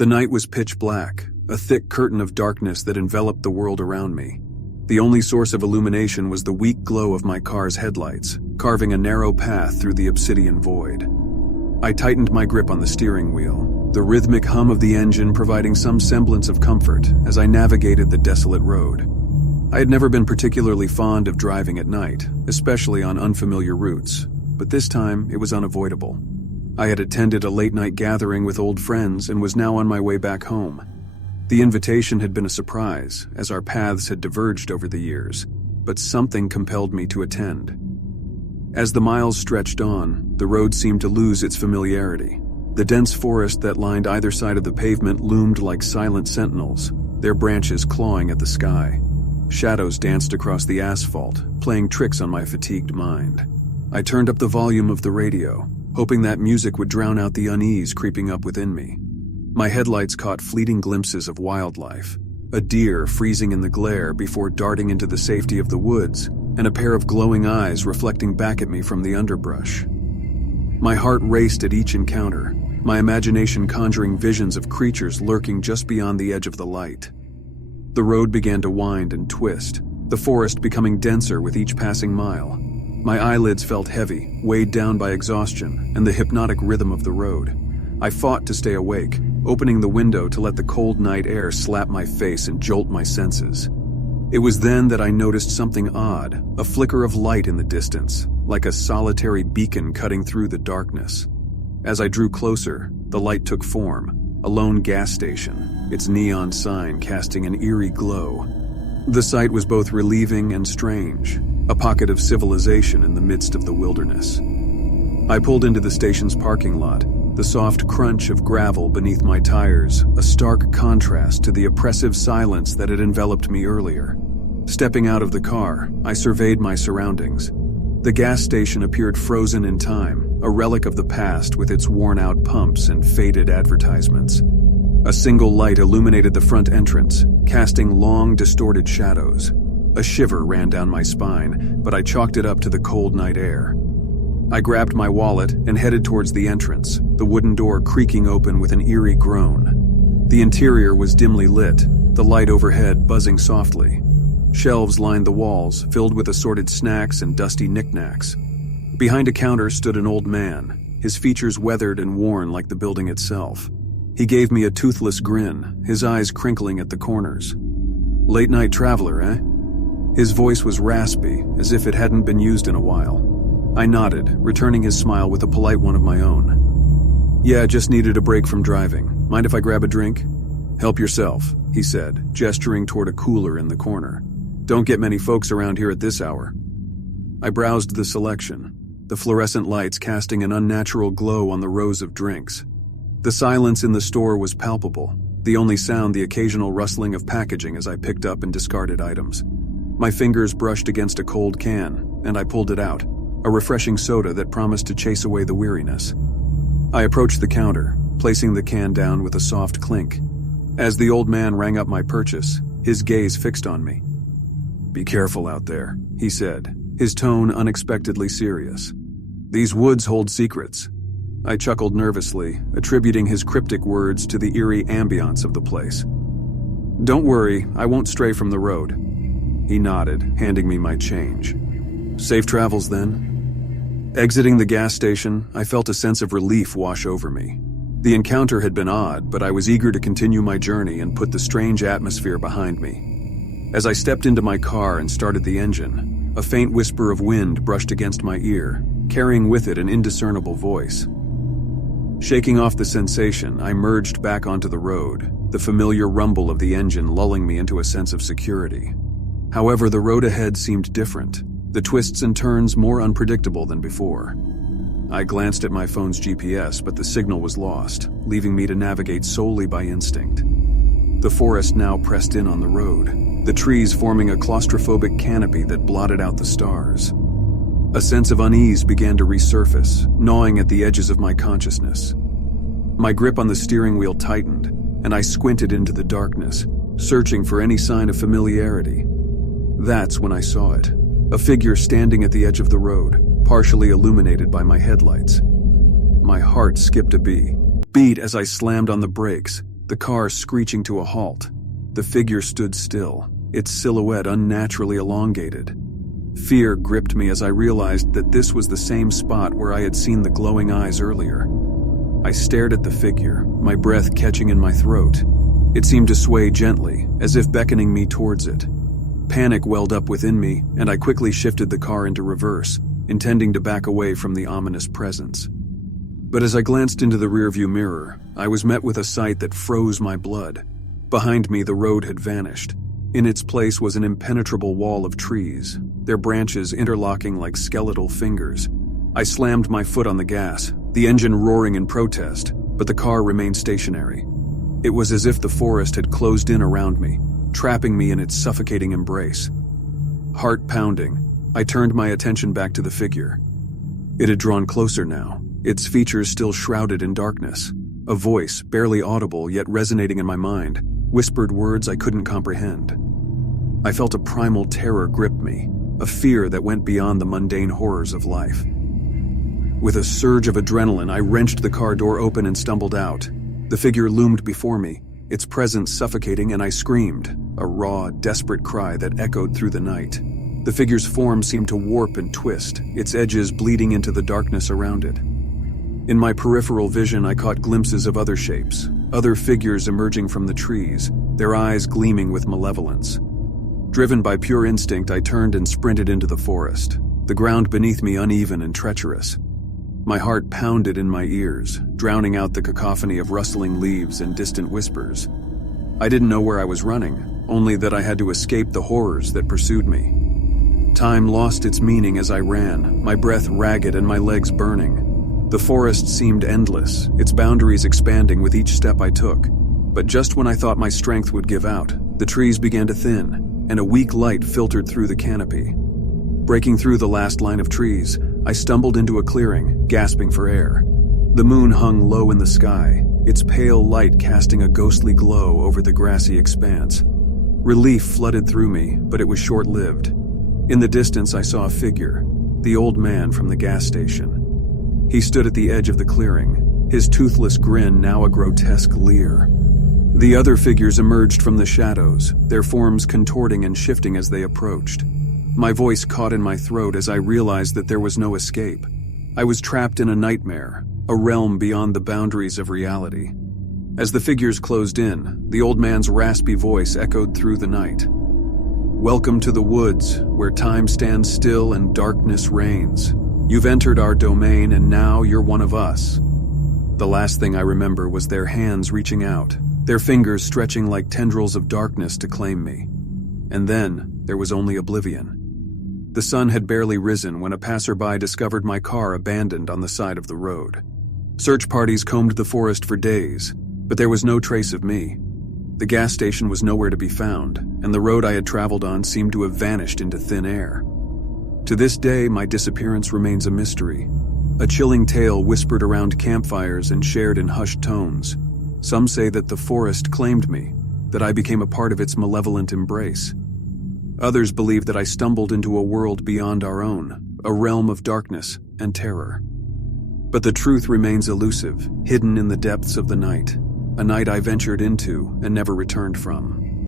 The night was pitch black, a thick curtain of darkness that enveloped the world around me. The only source of illumination was the weak glow of my car's headlights, carving a narrow path through the obsidian void. I tightened my grip on the steering wheel, the rhythmic hum of the engine providing some semblance of comfort as I navigated the desolate road. I had never been particularly fond of driving at night, especially on unfamiliar routes, but this time it was unavoidable. I had attended a late-night gathering with old friends and was now on my way back home. The invitation had been a surprise, as our paths had diverged over the years, but something compelled me to attend. As the miles stretched on, the road seemed to lose its familiarity. The dense forest that lined either side of the pavement loomed like silent sentinels, their branches clawing at the sky. Shadows danced across the asphalt, playing tricks on my fatigued mind. I turned up the volume of the radio, hoping that music would drown out the unease creeping up within me. My headlights caught fleeting glimpses of wildlife, a deer freezing in the glare before darting into the safety of the woods, and a pair of glowing eyes reflecting back at me from the underbrush. My heart raced at each encounter, my imagination conjuring visions of creatures lurking just beyond the edge of the light. The road began to wind and twist, the forest becoming denser with each passing mile. My eyelids felt heavy, weighed down by exhaustion and the hypnotic rhythm of the road. I fought to stay awake, opening the window to let the cold night air slap my face and jolt my senses. It was then that I noticed something odd, a flicker of light in the distance, like a solitary beacon cutting through the darkness. As I drew closer, the light took form, a lone gas station, its neon sign casting an eerie glow. The sight was both relieving and strange, a pocket of civilization in the midst of the wilderness. I pulled into the station's parking lot, the soft crunch of gravel beneath my tires, a stark contrast to the oppressive silence that had enveloped me earlier. Stepping out of the car, I surveyed my surroundings. The gas station appeared frozen in time, a relic of the past with its worn-out pumps and faded advertisements. A single light illuminated the front entrance, casting long, distorted shadows. A shiver ran down my spine, but I chalked it up to the cold night air. I grabbed my wallet and headed towards the entrance, the wooden door creaking open with an eerie groan. The interior was dimly lit, the light overhead buzzing softly. Shelves lined the walls, filled with assorted snacks and dusty knickknacks. Behind a counter stood an old man, his features weathered and worn like the building itself. He gave me a toothless grin, his eyes crinkling at the corners. "Late-night traveler, eh?" His voice was raspy, as if it hadn't been used in a while. I nodded, returning his smile with a polite one of my own. "Yeah, just needed a break from driving. Mind if I grab a drink?" "Help yourself," he said, gesturing toward a cooler in the corner. "Don't get many folks around here at this hour." I browsed the selection, the fluorescent lights casting an unnatural glow on the rows of drinks. The silence in the store was palpable, the only sound the occasional rustling of packaging as I picked up and discarded items. My fingers brushed against a cold can, and I pulled it out, a refreshing soda that promised to chase away the weariness. I approached the counter, placing the can down with a soft clink. As the old man rang up my purchase, his gaze fixed on me. "Be careful out there," he said, his tone unexpectedly serious. "These woods hold secrets." I chuckled nervously, attributing his cryptic words to the eerie ambiance of the place. "Don't worry, I won't stray from the road." He nodded, handing me my change. "Safe travels then." Exiting the gas station, I felt a sense of relief wash over me. The encounter had been odd, but I was eager to continue my journey and put the strange atmosphere behind me. As I stepped into my car and started the engine, a faint whisper of wind brushed against my ear, carrying with it an indiscernible voice. Shaking off the sensation, I merged back onto the road, the familiar rumble of the engine lulling me into a sense of security. However, the road ahead seemed different, the twists and turns more unpredictable than before. I glanced at my phone's GPS, but the signal was lost, leaving me to navigate solely by instinct. The forest now pressed in on the road, the trees forming a claustrophobic canopy that blotted out the stars. A sense of unease began to resurface, gnawing at the edges of my consciousness. My grip on the steering wheel tightened, and I squinted into the darkness, searching for any sign of familiarity. That's when I saw it, a figure standing at the edge of the road, partially illuminated by my headlights. My heart skipped a beat as I slammed on the brakes, the car screeching to a halt. The figure stood still, its silhouette unnaturally elongated. Fear gripped me as I realized that this was the same spot where I had seen the glowing eyes earlier. I stared at the figure, my breath catching in my throat. It seemed to sway gently, as if beckoning me towards it. Panic welled up within me, and I quickly shifted the car into reverse, intending to back away from the ominous presence. But as I glanced into the rearview mirror, I was met with a sight that froze my blood. Behind me, the road had vanished. In its place was an impenetrable wall of trees, their branches interlocking like skeletal fingers. I slammed my foot on the gas, the engine roaring in protest, but the car remained stationary. It was as if the forest had closed in around me, trapping me in its suffocating embrace. Heart pounding, I turned my attention back to the figure. It had drawn closer now, its features still shrouded in darkness. A voice, barely audible yet resonating in my mind, whispered words I couldn't comprehend. I felt a primal terror grip me, a fear that went beyond the mundane horrors of life. With a surge of adrenaline, I wrenched the car door open and stumbled out. The figure loomed before me, its presence suffocating, and I screamed, a raw, desperate cry that echoed through the night. The figure's form seemed to warp and twist, its edges bleeding into the darkness around it. In my peripheral vision, I caught glimpses of other shapes, other figures emerging from the trees, their eyes gleaming with malevolence. Driven by pure instinct, I turned and sprinted into the forest, the ground beneath me uneven and treacherous. My heart pounded in my ears, drowning out the cacophony of rustling leaves and distant whispers. I didn't know where I was running, only that I had to escape the horrors that pursued me. Time lost its meaning as I ran, my breath ragged and my legs burning. The forest seemed endless, its boundaries expanding with each step I took. But just when I thought my strength would give out, the trees began to thin, and a weak light filtered through the canopy. Breaking through the last line of trees, I stumbled into a clearing, gasping for air. The moon hung low in the sky, its pale light casting a ghostly glow over the grassy expanse. Relief flooded through me, but it was short-lived. In the distance, I saw a figure, the old man from the gas station. He stood at the edge of the clearing, his toothless grin now a grotesque leer. The other figures emerged from the shadows, their forms contorting and shifting as they approached. My voice caught in my throat as I realized that there was no escape. I was trapped in a nightmare, a realm beyond the boundaries of reality. As the figures closed in, the old man's raspy voice echoed through the night. "Welcome to the woods, where time stands still and darkness reigns. You've entered our domain and now you're one of us." The last thing I remember was their hands reaching out, their fingers stretching like tendrils of darkness to claim me. And then there was only oblivion. The sun had barely risen when a passerby discovered my car abandoned on the side of the road. Search parties combed the forest for days, but there was no trace of me. The gas station was nowhere to be found, and the road I had traveled on seemed to have vanished into thin air. To this day, my disappearance remains a mystery, a chilling tale whispered around campfires and shared in hushed tones. Some say that the forest claimed me, that I became a part of its malevolent embrace. Others believe that I stumbled into a world beyond our own, a realm of darkness and terror. But the truth remains elusive, hidden in the depths of the night, a night I ventured into and never returned from.